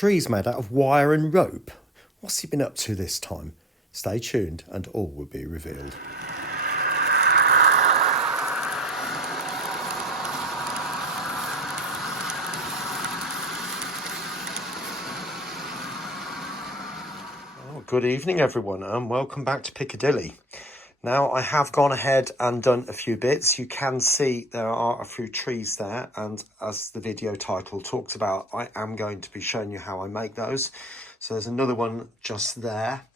trees made out of wire and rope. What's he been up to this time? Stay tuned and all will be revealed. Good evening everyone and welcome back to Piccadilly. Now I have gone ahead and done a few bits. You can see there are a few trees there, and as the video title talks about, I am going to be showing you how I make those. So there's another one just there,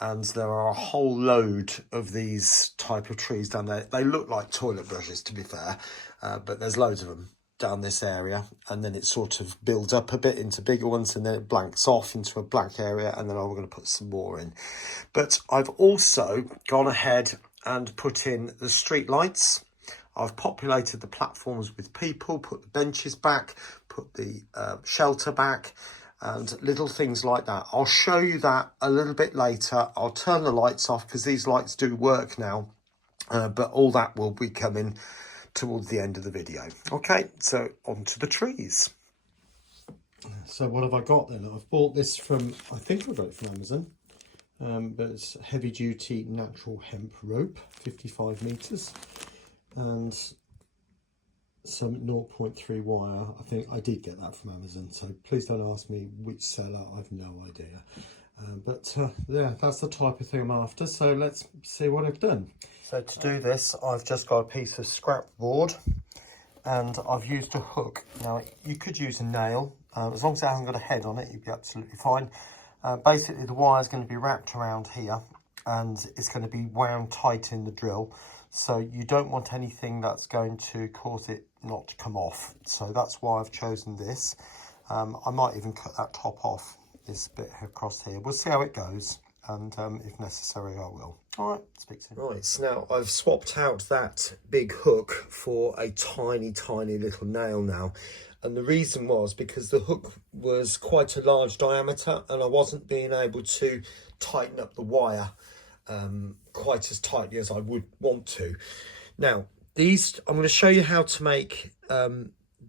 and there are a whole load of these type of trees down there. They look like toilet brushes, to be fair, but there's loads of them down this area, and then it sort of builds up a bit into bigger ones, and then it blanks off into a black area, and then I'm going to put some more in. But I've also gone ahead and put in the street lights. I've populated the platforms with people, put the benches back, put the shelter back, and little things like that. I'll show you that a little bit later. I'll turn the lights off because these lights do work now, but all that will be coming towards the end of the video. Okay, so on to the trees. So what have I got then? I've bought this from, I think I got it from Amazon, but it's heavy duty natural hemp rope, 55 meters, and some 0.3 wire. I think I did get that from Amazon, so please don't ask me which seller, I've no idea. Yeah, that's the type of thing I'm after, so let's see what I've done. So to do this, I've just got a piece of scrap board and I've used a hook. Now you could use a nail, as long as it hasn't got a head on it, you'd be absolutely fine. Basically the wire is going to be wrapped around here and it's going to be wound tight in the drill. So you don't want anything that's going to cause it not to come off. So that's why I've chosen this. I might even cut that top off, this bit across here. We'll see how it goes, and if necessary I will. All right, speak soon. Right, so now I've swapped out that big hook for a tiny little nail now, and the reason was because the hook was quite a large diameter and I wasn't being able to tighten up the wire quite as tightly as I would want to. Now these, I'm going to show you how to make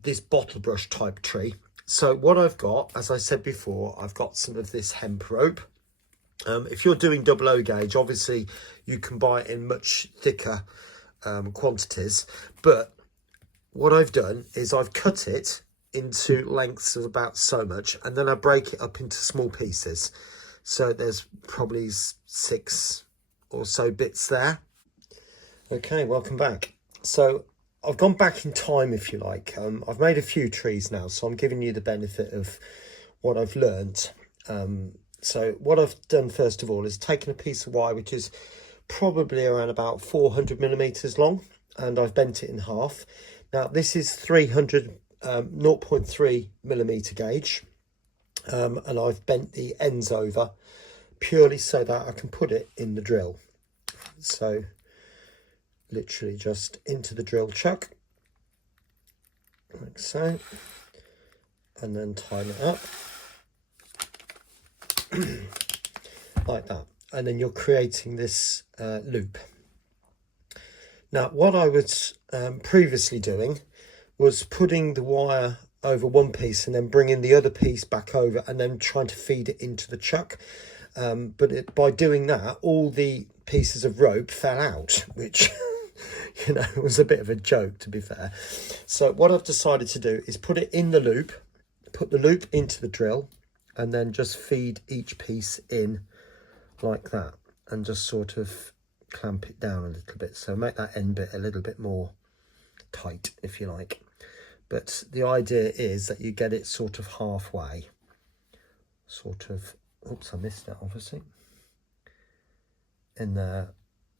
this bottle brush type tree. So what I've got, as I said before, I've got some of this hemp rope. If you're doing 00 gauge, obviously you can buy it in much thicker quantities. But what I've done is I've cut it into lengths of about so much, and then I break it up into small pieces. So there's probably 6 or so bits there. Okay, welcome back. So I've gone back in time, if you like. I've made a few trees now, so I'm giving you the benefit of what I've learned. So what I've done first of all is taken a piece of wire which is probably around about 400 millimeters long, and I've bent it in half. Now this is 0.3 millimeter gauge, and I've bent the ends over purely so that I can put it in the drill. So literally just into the drill chuck, like so, and then tighten it up like that, and then you're creating this loop. Now what I was previously doing was putting the wire over one piece and then bringing the other piece back over and then trying to feed it into the chuck, but by doing that all the pieces of rope fell out, which you know, it was a bit of a joke, to be fair. So what I've decided to do is put it in the loop, put the loop into the drill, and then just feed each piece in like that, and just sort of clamp it down a little bit. So make that end bit a little bit more tight, if you like. But the idea is that you get it sort of halfway, sort of, oops, I missed that obviously, in there,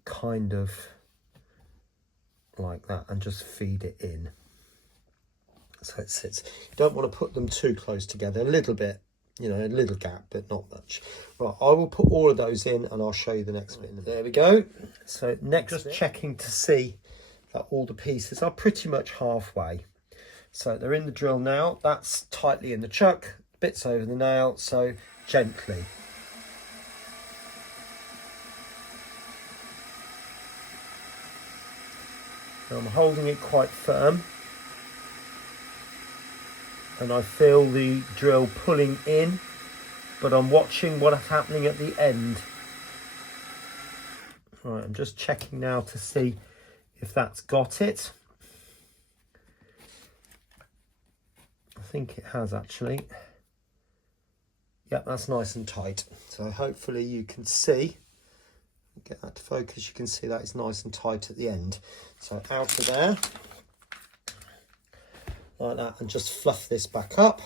kind of like that, and just feed it in so it sits. You don't want to put them too close together, a little bit, you know, a little gap, but not much. Right, I will put all of those in and I'll show you the next bit. There we go. So next, just checking to see that all the pieces are pretty much halfway. So they're in the drill now, that's tightly in the chuck, bits over the nail, so gently. So I'm holding it quite firm. and I feel the drill pulling in, but I'm watching what's happening at the end. Right, I'm just checking now to see if that's got it. I think it has actually. Yep, that's nice and tight. So hopefully you can see, get that to focus, you can see that it's nice and tight at the end. So out of there, like that, and just fluff this back up.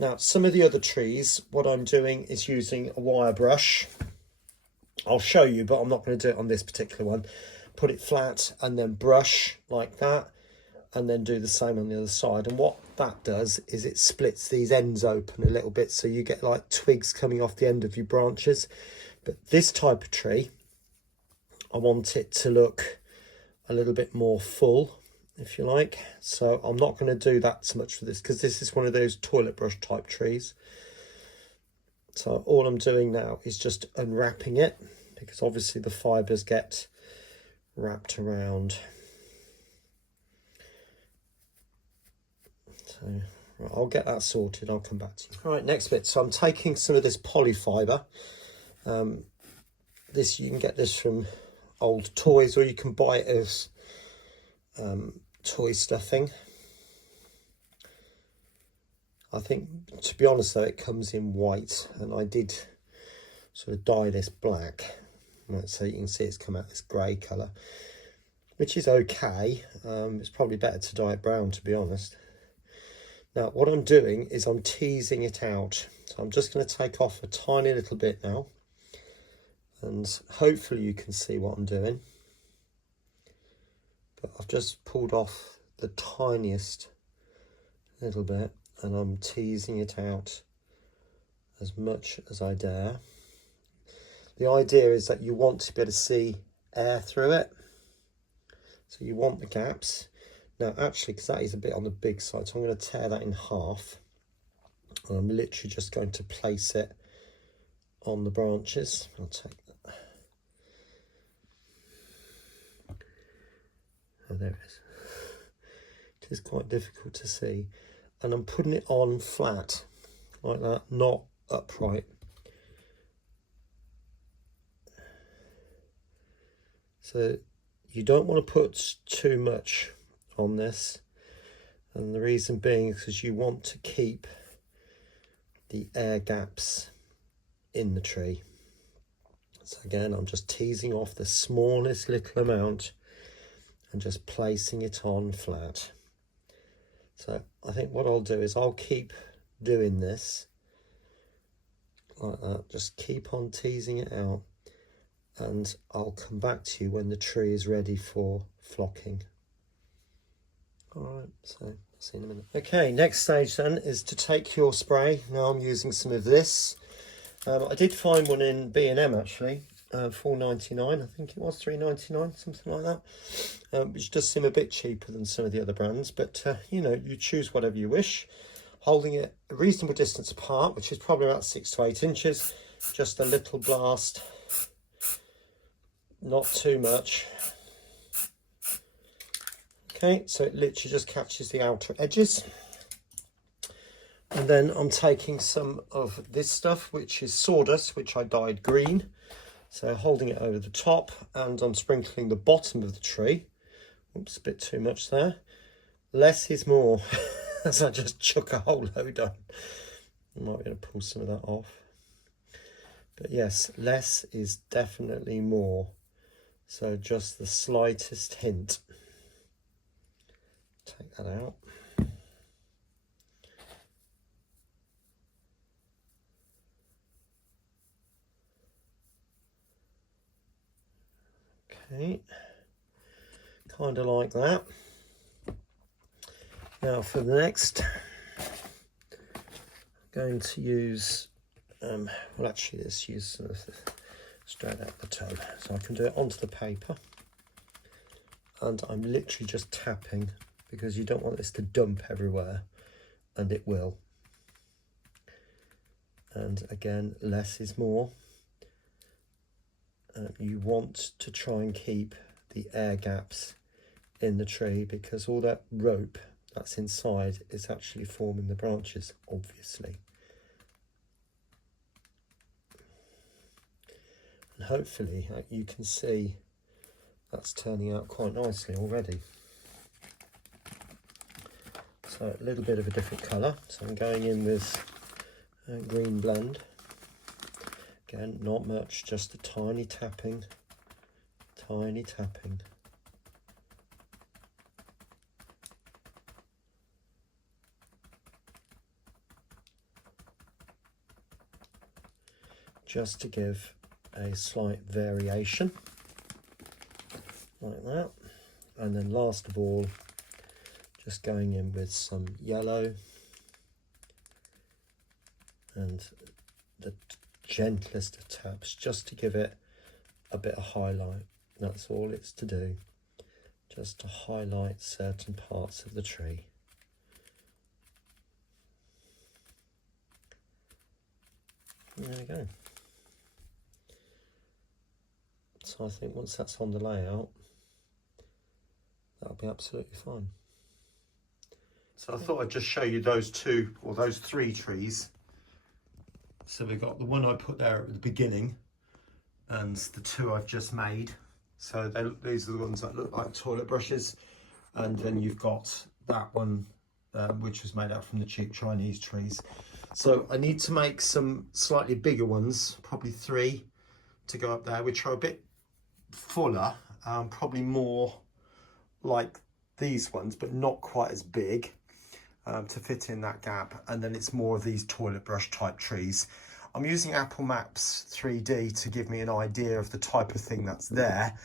Now, some of the other trees, what I'm doing is using a wire brush. I'll show you, but I'm not going to do it on this particular one. Put it flat and then brush like that, and then do the same on the other side. And what that does is it splits these ends open a little bit, so you get like twigs coming off the end of your branches. But this type of tree, I want it to look a little bit more full, if you like. So I'm not going to do that so much for this, because this is one of those toilet brush type trees. So all I'm doing now is just unwrapping it, because obviously the fibres get wrapped around. So right, I'll get that sorted, I'll come back to you. All right, next bit. So I'm taking some of this polyfibre. This, you can get this from old toys, or you can buy it as toy stuffing. I think, to be honest though, it comes in white, and I did sort of dye this black. Right, so you can see it's come out this grey colour, which is okay. It's probably better to dye it brown, to be honest. Now, what I'm doing is I'm teasing it out. So I'm just going to take off a tiny little bit now, and hopefully you can see what I'm doing. But I've just pulled off the tiniest little bit, and I'm teasing it out as much as I dare. The idea is that you want to be able to see air through it. So you want the gaps. Now, actually, because that is a bit on the big side, so I'm going to tear that in half. And I'm literally just going to place it on the branches. I'll take that. Oh, there it is. It is quite difficult to see. And I'm putting it on flat, like that, not upright. So you don't want to put too much on this, and the reason being is because you want to keep the air gaps in the tree. So again, I'm just teasing off the smallest little amount and just placing it on flat. So I think what I'll do is I'll keep doing this like that, just keep on teasing it out, and I'll come back to you when the tree is ready for flocking. All right, so I'll see you in a minute. Okay, next stage then is to take your spray. Now I'm using some of this. I did find one in B&M actually, $4.99, I think it was, $3.99, something like that, which does seem a bit cheaper than some of the other brands, but you know, you choose whatever you wish. Holding it a reasonable distance apart, which is probably about 6 to 8 inches, just a little blast, not too much. Okay, so it literally just catches the outer edges. And then I'm taking some of this stuff, which is sawdust, which I dyed green. So holding it over the top, and I'm sprinkling the bottom of the tree. Oops, a bit too much there. Less is more, as I just chuck a whole load on. I might be able to pull some of that off. But yes, less is definitely more. So just the slightest hint. Take that out. Okay, kind of like that. Now for the next, I'm going to use, well actually let's use some of the straight out the tub, so I can do it onto the paper. And I'm literally just tapping, because you don't want this to dump everywhere, and it will. And again, less is more. You want to try and keep the air gaps in the tree, because all that rope that's inside is actually forming the branches, obviously. And hopefully you can see that's turning out quite nicely already. So a little bit of a different colour. So I'm going in with a green blend. Again, not much, just a tiny tapping, tiny tapping. Just to give a slight variation, like that. And then last of all, just going in with some yellow and the gentlest of taps, just to give it a bit of highlight. That's all it's to do, just to highlight certain parts of the tree. There we go. So I think once that's on the layout, that'll be absolutely fine. So I thought I'd just show you those two, or those three trees. So we've got the one I put there at the beginning, and the two I've just made. So these are the ones that look like toilet brushes. And then you've got that one, which was made out from the cheap Chinese trees. So I need to make some slightly bigger ones, probably 3 to go up there, which are a bit fuller, probably more like these ones, but not quite as big, to fit in that gap. And then it's more of these toilet brush type trees. I'm using Apple Maps 3D to give me an idea of the type of thing that's there.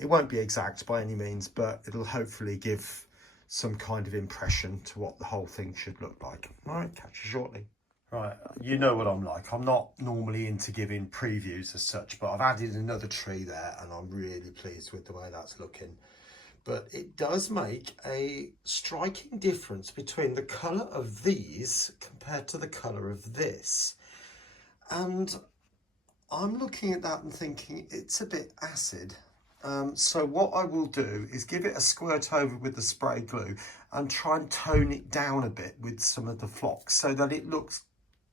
It won't be exact by any means, but it'll hopefully give some kind of impression to what the whole thing should look like. All right, catch you shortly. Right, you know what I'm like. I'm not normally into giving previews as such, but I've added another tree there and I'm really pleased with the way that's looking. But it does make a striking difference between the colour of these compared to the colour of this. And I'm looking at that and thinking it's a bit acid. So what I will do is give it a squirt over with the spray glue and try and tone it down a bit with some of the flocks so that it looks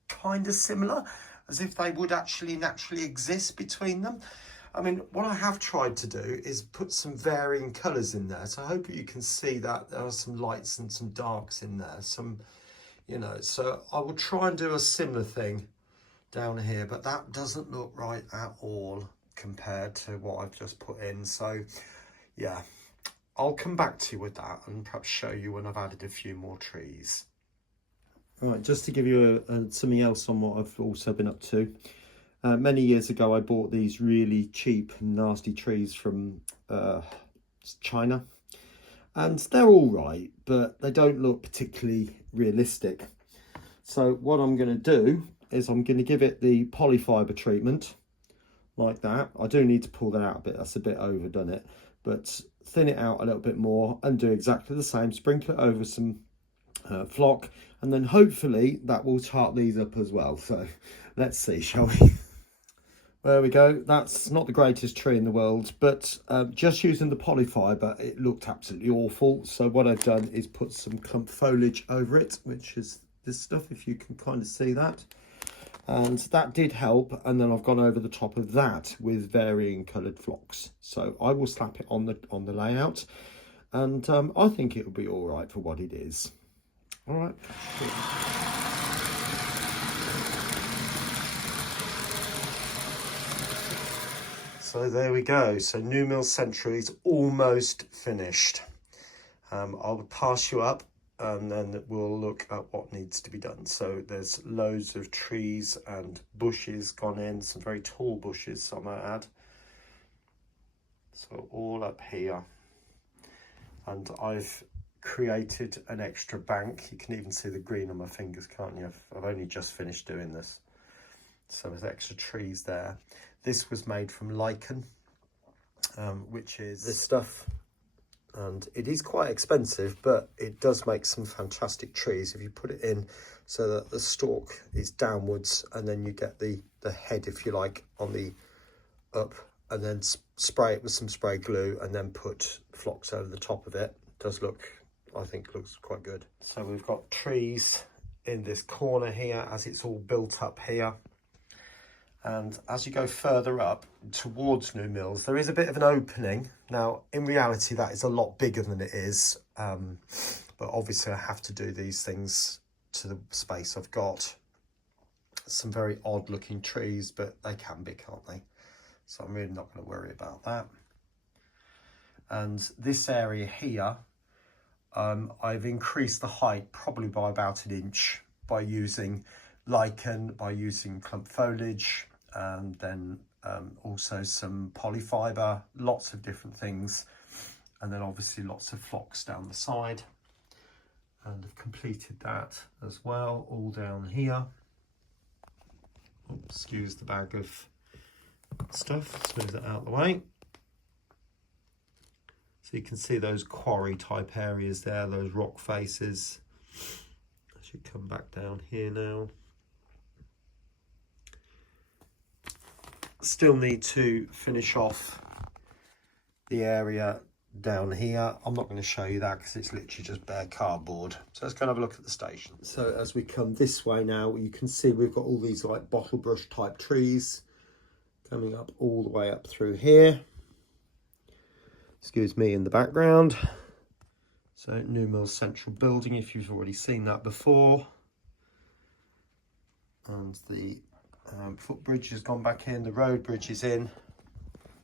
kind of similar, as if they would actually naturally exist between them. I mean, what I have tried to do is put some varying colours in there. So I hope you can see that there are some lights and some darks in there. Some, you know, so I will try and do a similar thing down here, but that doesn't look right at all compared to what I've just put in. So yeah, I'll come back to you with that and perhaps show you when I've added a few more trees. Right, just to give you something else on what I've also been up to. Many years ago, I bought these really cheap, nasty trees from China. And they're all right, but they don't look particularly realistic. So what I'm going to do is I'm going to give it the polyfibre treatment, like that. I do need to pull that out a bit. That's a bit overdone it. But thin it out a little bit more and do exactly the same. Sprinkle it over some flock, and then hopefully that will tart these up as well. So let's see, shall we? There we go. That's not the greatest tree in the world, but just using the polyfibre, it looked absolutely awful. So what I've done is put some clump foliage over it, which is this stuff, if you can kind of see that. And that did help. And then I've gone over the top of that with varying coloured flocks. So I will slap it on the layout, and I think it'll be all right for what it is. All right. So there we go. So New Mill Central is almost finished. I'll pass you up and then we'll look at what needs to be done. So there's loads of trees and bushes gone in, some very tall bushes, I might add. So all up here. And I've created an extra bank. You can even see the green on my fingers, can't you? I've only just finished doing this. So there's extra trees there. This was made from lichen, which is this stuff, and it is quite expensive, but it does make some fantastic trees if you put it in so that the stalk is downwards, and then you get the head, if you like, on the up, and then spray it with some spray glue, and then put flocks over the top of it. Does look, I think looks quite good. So we've got trees in this corner here as it's all built up here. And as you go further up towards New Mills, there is a bit of an opening. Now, in reality, that is a lot bigger than it is. But obviously I have to do these things to the space I've got. Some very odd looking trees, but they can be, can't they? So I'm really not going to worry about that. And this area here, I've increased the height probably by about 1 inch by using lichen, by using clump foliage, and then also some polyfibre, lots of different things, and then obviously lots of flocks down the side. And I've completed that as well, all down here. Oops, excuse the bag of stuff, smooth it out of the way. So you can see those quarry type areas there, those rock faces. I should come back down here now. Still need to finish off the area down here. I'm not going to show you that because it's literally just bare cardboard. So let's go and have a look at the station. So as we come this way now, you can see we've got all these like bottle brush type trees coming up all the way up through here. Excuse me in the background. So New Mills Central Building, if you've already seen that before. And the footbridge has gone back in, the road bridge is in.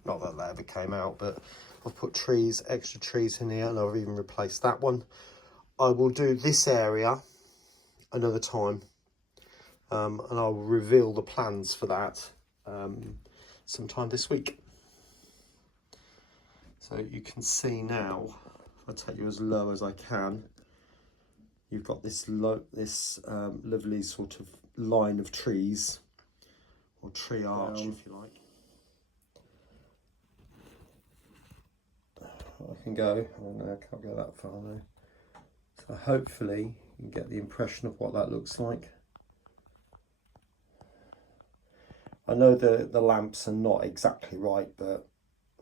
Not that that ever came out, but I've put trees, extra trees in here, and I've even replaced that one. I will do this area another time, and I will reveal the plans for that sometime this week. So you can see now, if I take you as low as I can, you've got this lovely sort of line of trees, or tree arch, if you like. I can go, oh no, I can't go that far now. So hopefully you can get the impression of what that looks like. I know the lamps are not exactly right, but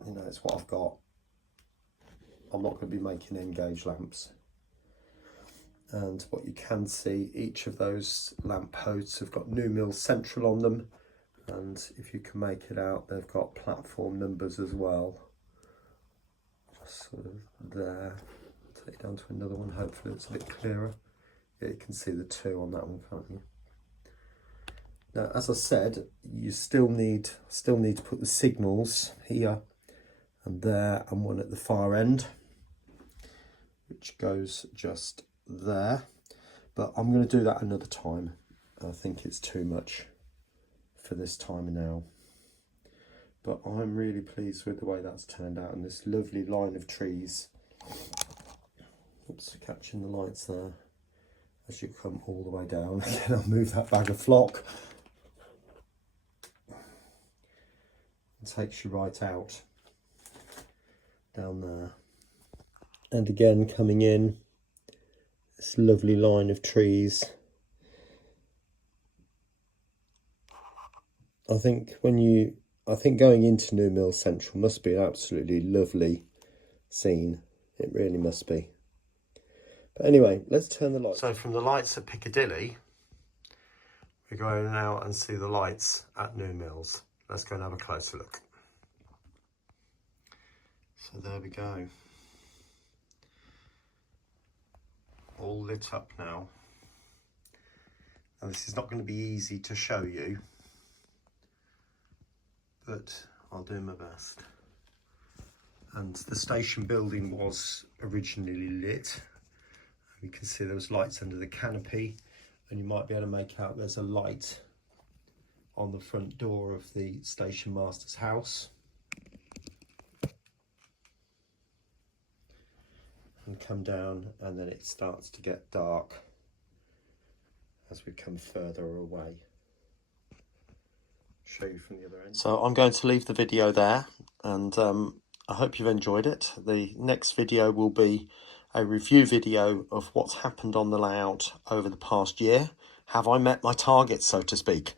you know, it's what I've got. I'm not going to be making N-gauge lamps. And what you can see, each of those lamp posts have got New Mills Central on them. And if you can make it out, they've got platform numbers as well. Just sort of there. Take it down to another one, hopefully it's a bit clearer. Yeah, you can see the 2 on that one, can't you? Now, as I said, you still need to put the signals here and there, and one at the far end, which goes just there. But I'm going to do that another time. I think it's too much for this time now. But I'm really pleased with the way that's turned out, and this lovely line of trees. Oops, catching the lights there. As you come all the way down, again, I'll move that bag of flock. It takes you right out down there. And again, coming in, this lovely line of trees. I think going into New Mills Central must be an absolutely lovely scene. It really must be. But anyway, let's turn the lights. So from the lights at Piccadilly, we're going now and see the lights at New Mills. Let's go and have a closer look. So there we go. All lit up now. Now this is not going to be easy to show you, but I'll do my best. And the station building was originally lit. You can see there was lights under the canopy, and you might be able to make out there's a light on the front door of the station master's house. And come down, and then it starts to get dark as we come further away. Show you from the other end. So I'm going to leave the video there, and I hope you've enjoyed it. The next video will be a review video of what's happened on the layout over the past year. Have I met my targets, so to speak,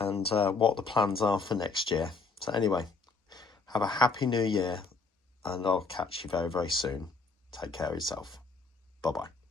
and what the plans are for next year. So anyway, have a happy new year. and I'll catch you very, very soon. Take care of yourself. Bye-bye.